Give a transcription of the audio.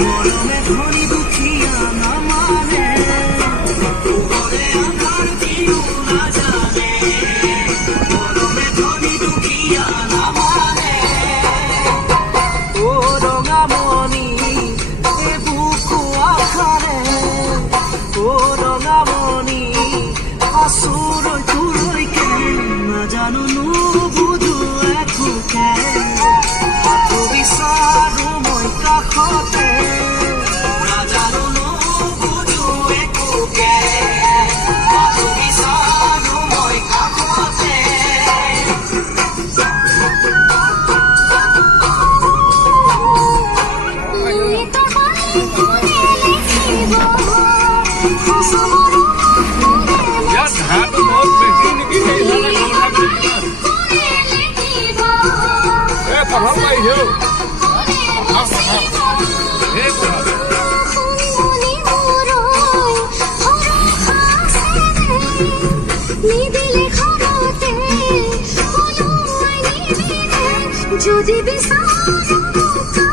মরমে ধনী দুখিয়া না মানে ওরে আমার দিও না জানে মরমে ধনী দুখিয়া না মানে ও রঙামণি এ বুকু আখারে ও রঙামণি আসুর তুই কে না জানো নু বুঝু একুকে পাথু বিচাৰো মই কাষতে যদি বিচাৰো